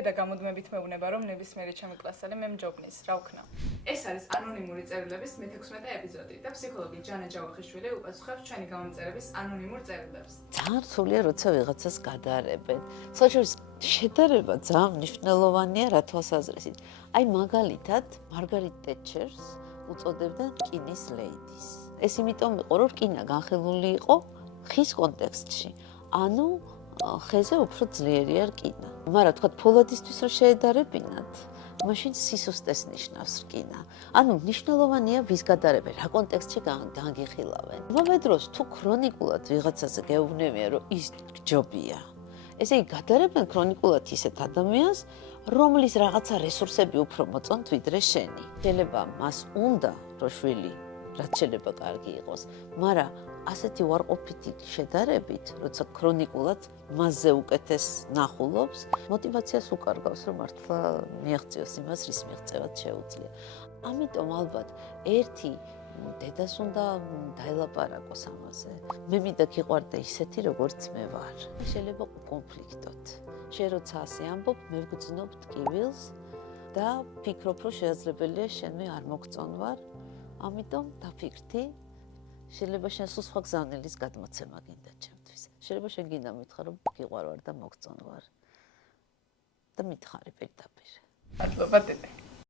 დედა გამუდმებით მეუბნება, რომ ნებისმიერი ჩემი კლასელი მე მჯობნის, რა ვქნა. ეს არის ანონიმური წერილების მე-16 ეპიზოდი და ფსიქოლოგი ჯანა ჯავახიშვილი უპასუხებს ჩვენი გამომწერების ანონიმურ წერილებს. ძალიან რთულია, როცა ვიღაცას გადაარებენ. საერთოდ შედარება ძალიან მნიშვნელოვანია რა თვალსაზრისით. აი მაგალითად, მარგარიტ ტეტჩერს უწოდებდნენ რკინის ლეიდის. ეს იმიტომ იყო, რომ რკინა განხილული იყო ხის კონტექსტში. ანუ ხეზე უფრო ძლიერია რკინა. მაგრამ თქვა ფოლადისთვის რა შეედარებინათ, მაშინ სისუსტეს ნიშნავს რკინა. ანუ მნიშვნელოვანია ვის გადარებენ, რა კონტექსტში განგიხილავენ. მომე დროს თუ ქრონიკულად ვიღაცაზე გეუბნებიან, რომ ის გჯობია. ესე იგი გადარებენ ქრონიკულად ისეთ ადამიანს, რომლის რაღაცა რესურსები უფრო მოწონთ ვიდრე შენი. შეიძლება მას უნდა რომ შვილი რაც შეიძლება კარგი იყოს, მაგრამ ასეთი უარყოფითი შედარებით, როცა ქრონიკულად მასზე უკეთეს ნახულობს, мотиваციას უკარგავს, რომ მართლა მიაღწიოს იმას, რის მიღწევაც შეუძლია. ამიტომ ალბათ ერთი დედას უნდა დაელაპარაკოს ამაზე. მე მინდა გიყვარდე ისეთი, როგორც მე ვარ. შეიძლება კონფლიქტოთ. შენ როცა ასე ამბობ, მე ვგრძნობ ტკივილს და ფიქრობ, რომ შესაძლებელია შენ მე არ მოგწონვარ. ამიტომ დაფიქრდი, შეიძლება შენ სულ სხვა გზავნილის გადმოცემა გინდა ჩემთვის. შეიძლება შენ გინდა მითხრა, რომ გიყვარვარ და მოგწონვარ და მითხარი პირდაპირ. მადლობა დედა.